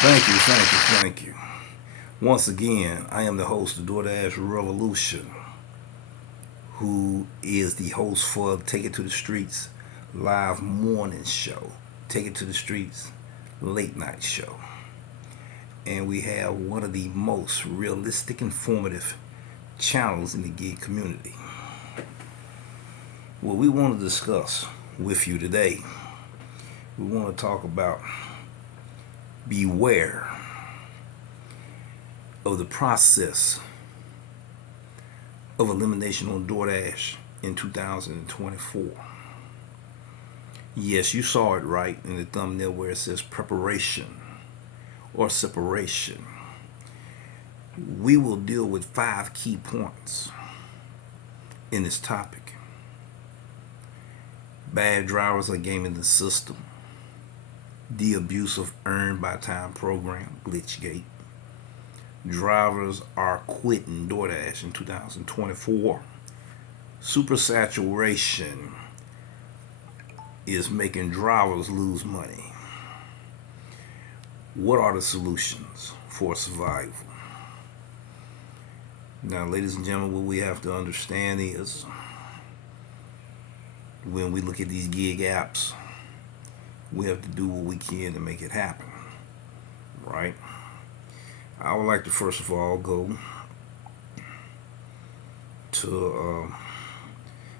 Thank you. Once again, I am the host of Doordash Revolution, who is the host for Take It to the Streets live morning show, Take It to the Streets late night show. And we have one of the most realistic, informative channels in the gig community. What we want to discuss with you today, we want to talk about beware of the process of elimination on Doordash in 2024. Yes, you saw it right in the thumbnail where it says preparation or separation. We will deal with 5 key points in this topic. Bad drivers are gaming the system. The abuse of earned by time program, Glitchgate. Drivers are quitting Doordash in 2024. Supersaturation is making drivers lose money. What are the solutions for survival? Now, ladies and gentlemen, what we have to understand is when we look at these gig apps, we have to do what we can to make it happen, right? I would like to first of all go to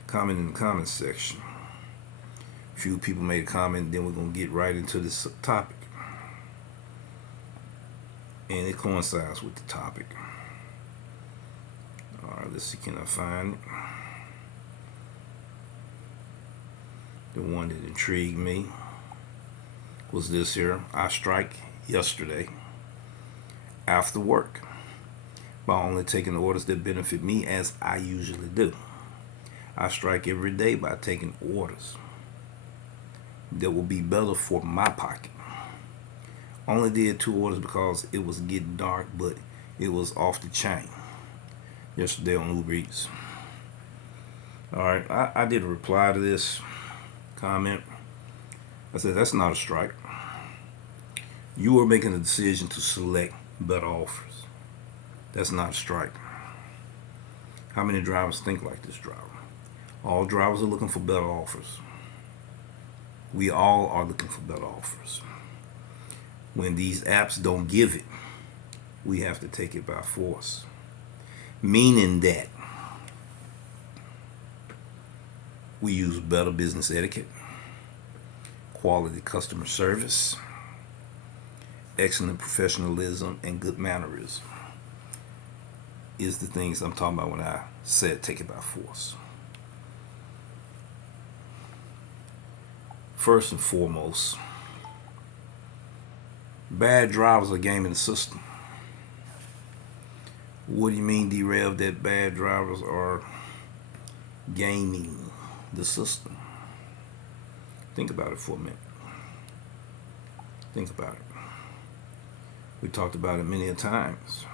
comment in the comment section. A few people made a comment, then we're going to get right into this topic. And it coincides with the topic. Alright, let's see, can I find it? The one that intrigued me was this here. I strike yesterday after work by only taking orders that benefit me, as I usually do. I strike every day by taking orders that will be better for my pocket. Only did 2 orders because it was getting dark, but it was off the chain yesterday on Uber Eats. Alright, I did a reply to this comment. I said, that's not a strike. You are making a decision to select better offers. That's not a strike. How many drivers think like this driver? All drivers are looking for better offers. We all are looking for better offers. When these apps don't give it, we have to take it by force. Meaning that we use better business etiquette, quality customer service, excellent professionalism, and good mannerism is the things I'm talking about when I said take it by force. First and foremost, bad drivers are gaming the system. What do you mean, D-Rev, that bad drivers are gaming the system? Think about it for a minute. Think about it. We talked about it many a times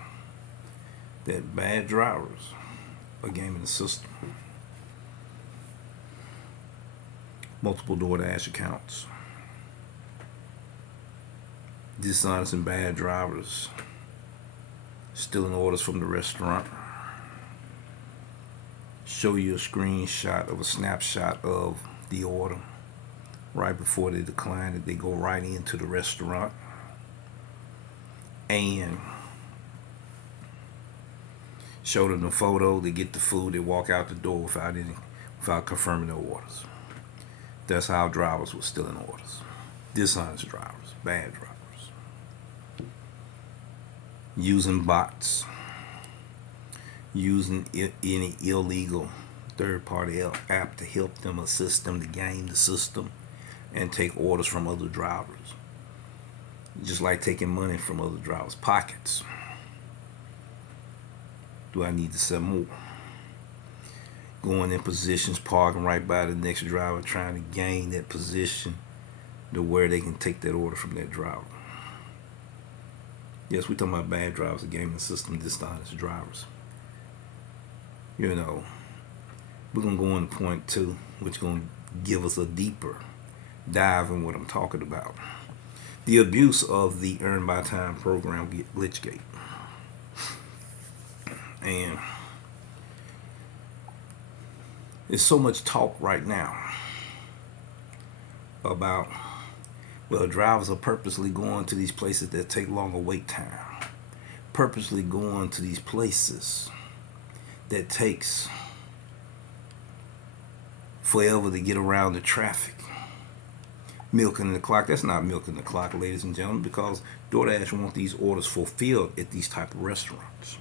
that bad drivers are gaming the system. Multiple Doordash accounts, dishonest and bad drivers stealing orders from the restaurant, show you a screenshot of a snapshot of the order right before they decline it. They go right into the restaurant and show them the photo. They get the food. They walk out the door without confirming their orders. That's how drivers were stealing orders. Dishonest drivers, bad drivers. Using bots, using any illegal third-party app to help them, assist them to game the system and take orders from other drivers. Just like taking money from other drivers' pockets. Do I need to say more? Going in positions, parking right by the next driver, trying to gain that position to where they can take that order from that driver. Yes, we're talking about bad drivers, the gaming system, dishonest drivers. You know, we're going to go on to point 2, which is going to give us a deeper dive in what I'm talking about. the abuse of the earn by time program, Glitchgate. And there's so much talk right now about, well, drivers are purposely going to these places that take longer wait time, purposely going to these places that takes forever to get around the traffic. Milking the clock. That's not milking the clock, ladies and gentlemen, because DoorDash want these orders fulfilled at these type of restaurants.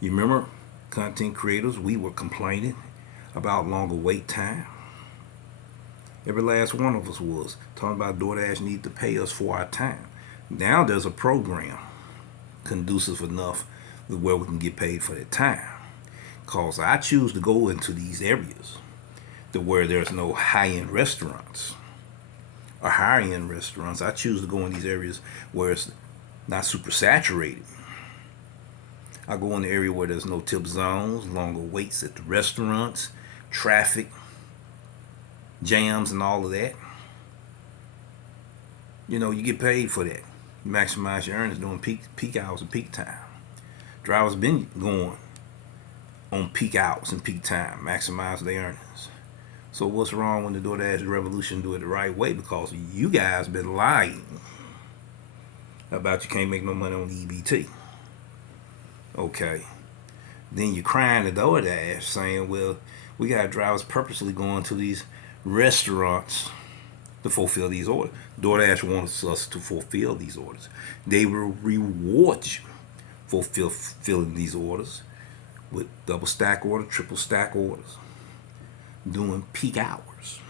You remember, content creators, we were complaining about longer wait time. Every last one of us was talking about DoorDash need to pay us for our time. Now there's a program conducive enough where we can get paid for that time. Cause I choose to go into these areas to where there's no high-end restaurants or higher-end restaurants. I choose to go in these areas where it's not super saturated. I go in the area where there's no tip zones, longer waits at the restaurants, traffic, jams, and all of that. You know, you get paid for that. You maximize your earnings during peak hours and peak time. Drivers been going on peak hours and peak time, maximize their earnings. So what's wrong when the DoorDash revolution do it the right way? Because you guys been lying about you can't make no money on EBT. Okay. Then you're crying to DoorDash saying, well, we got drivers purposely going to these restaurants to fulfill these orders. DoorDash wants us to fulfill these orders. They will reward you for fulfilling these orders with double stack order, triple stack orders, doing peak hours.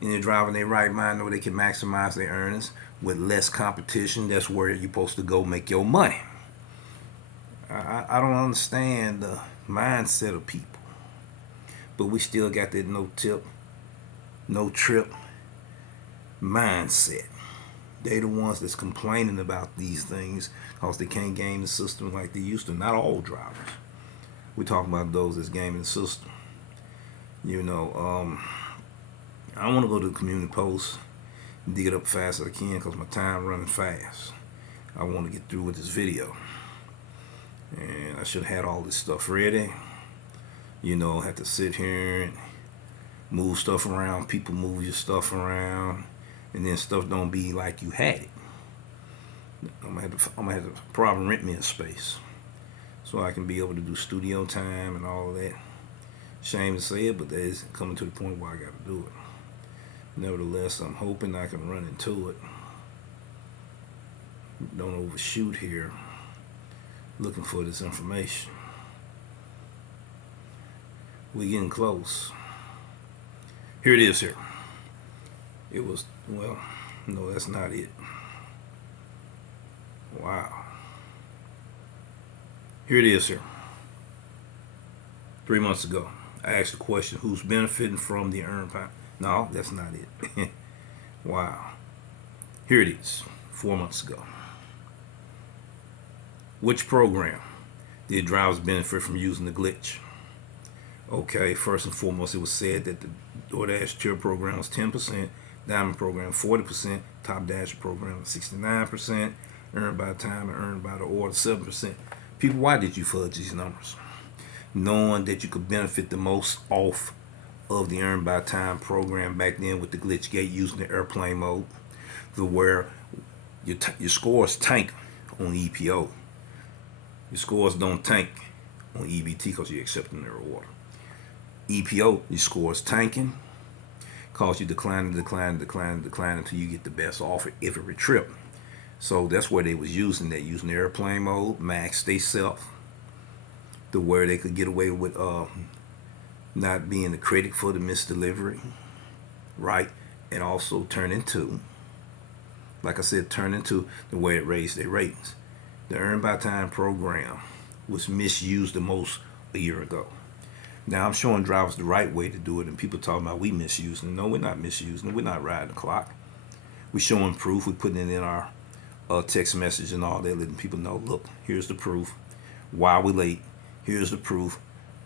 And they're driving their right mind, know they can maximize their earnings with less competition. That's where you're supposed to go make your money. I don't understand the mindset of people. But we still got that no tip, no trip mindset. They the ones that's complaining about these things because they can't game the system like they used to. Not all drivers. We're talking about those that's gaming the system. You know, I want to go to the community post and dig it up fast as I can because my time running fast. I want to get through with this video. And I should have had all this stuff ready. You know, have to sit here and move stuff around. People move your stuff around. And then stuff don't be like you had it. I'm gonna have to probably rent me a space so I can be able to do studio time and all of that. Shame to say it, but it's coming to the point where I got to do it. Nevertheless, I'm hoping I can run into it. Don't overshoot here looking for this information. We're getting close. Here it is here. It was, well, no, that's not it. Wow. Here it is here. 3 months ago, I asked the question, who's benefiting from the earned pound? No, that's not it. Wow. Here it is, 4 months ago. Which program did drivers benefit from using the glitch? Okay, first and foremost, it was said that the DoorDash tier program was 10%, Diamond program 40%, topdasher program 69%, earned by time and earned by the order 7%. People, why did you fudge these numbers? Knowing that you could benefit the most off of the earned by time program back then with the Glitchgate using the airplane mode, to where your scores tank on EPO. Your scores don't tank on EBT because you're accepting their order. EPO, your scores tanking, cause you decline until you get the best offer every trip. So that's where they was using that, using the airplane mode, max they self, to where they could get away with not being the critic for the missed delivery, right? And also turn into, like I said, turn into the way it raised their ratings. The earned by time program was misused the most a year ago. Now I'm showing drivers the right way to do it, and people talking about we misusing it. No, we're not misusing it. We're not riding the clock. We're showing proof. We're putting it in our text message and all that, letting people know, look, here's the proof. Why we're late. Here's the proof.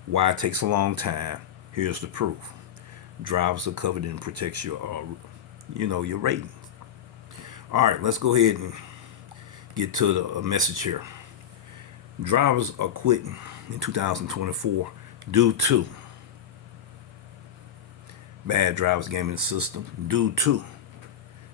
Why it takes a long time. Here's the proof. Drivers are covered and protects your, your ratings. All right, let's go ahead and get to the message here. Drivers are quitting in 2024 due to bad drivers gaming the system, due to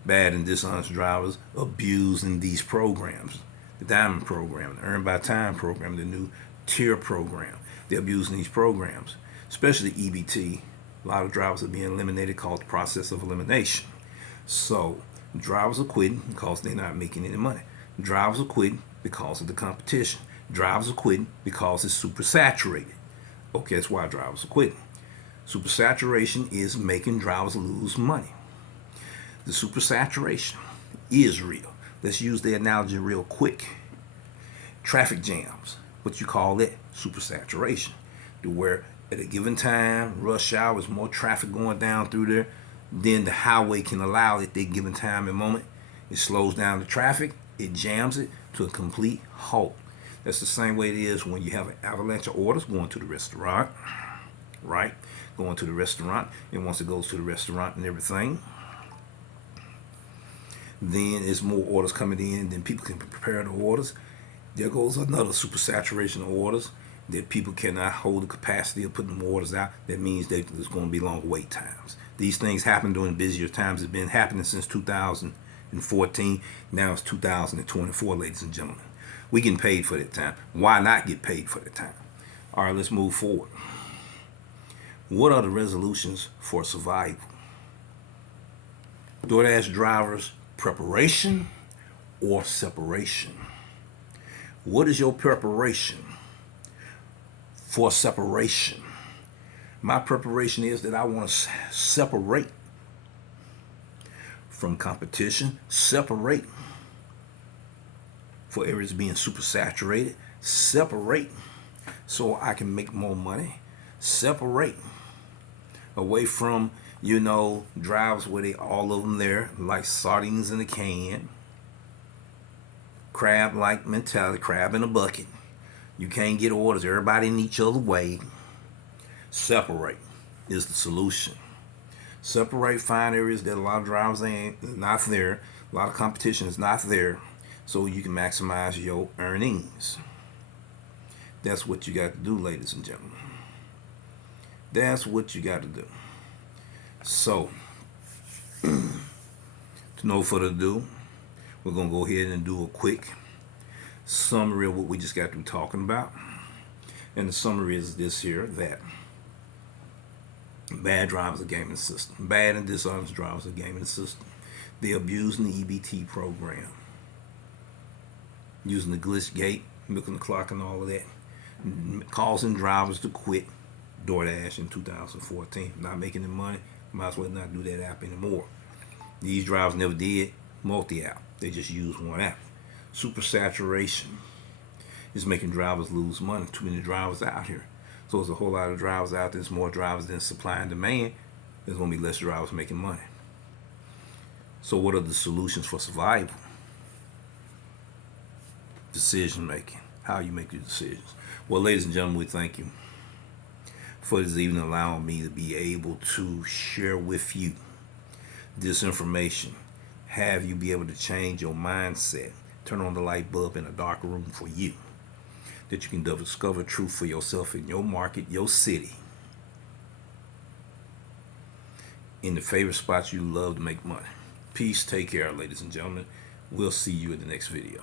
bad and dishonest drivers abusing these programs. The Diamond program, the Earn by Time program, the new tier program. They're abusing these programs, especially EBT. A lot of drivers are being eliminated, called the process of elimination. So drivers are quitting because they're not making any money. Drivers are quitting because of the competition. Drivers are quitting because it's super saturated. Okay, that's why drivers are quitting. Supersaturation is making drivers lose money. The supersaturation is real. Let's use the analogy real quick. Traffic jams, what you call that? Supersaturation. To where at a given time, rush hour, is more traffic going down through there than the highway can allow at that given time and moment. It slows down the traffic, it jams it to a complete halt. That's the same way it is when you have an avalanche of orders going to the restaurant, right? Going to the restaurant, and once it goes to the restaurant and everything, then there's more orders coming in, then people can prepare the orders. There goes another supersaturation of orders that people cannot hold the capacity of putting more orders out. That means that there's going to be long wait times. These things happen during busier times. It's been happening since 2014. Now it's 2024, ladies and gentlemen. We getting paid for that time. Why not get paid for that time? All right, let's move forward. What are the resolutions for survival? Doordash drivers, preparation or separation? What is your preparation for separation? My preparation is that I want to separate from competition, separate for areas being super saturated, separate so I can make more money, separate away from, drives where they all of them there like sardines in a can, crab like mentality, crab in a bucket. You can't get orders, everybody in each other way. Separate is the solution. Separate, find areas that a lot of drivers ain't not there, a lot of competition is not there, so you can maximize your earnings. That's what you got to do, ladies and gentlemen. That's what you got to do. So, to no further ado, we're going to go ahead and do a quick summary of what we just got through talking about. And the summary is this here, that bad drivers are gaming the system. Bad and dishonest drivers are gaming the system. They're abusing the EBT program, using the Glitchgate, milking the clock and all of that, causing drivers to quit Doordash in 2014. Not making them money, might as well not do that app anymore. These drivers never did multi-app. They just use one app. Supersaturation is making drivers lose money. Too many drivers out here. So there's a whole lot of drivers out there. There's more drivers than supply and demand. There's going to be less drivers making money. So what are the solutions for survival? Decision making. How you make your decisions. Well, ladies and gentlemen, we thank you for this evening, allowing me to be able to share with you this information. Have you be able to change your mindset. Turn on the light bulb in a dark room for you. That you can discover truth for yourself in your market, your city. In the favorite spots you love to make money. Peace. Take care, ladies and gentlemen. We'll see you in the next video.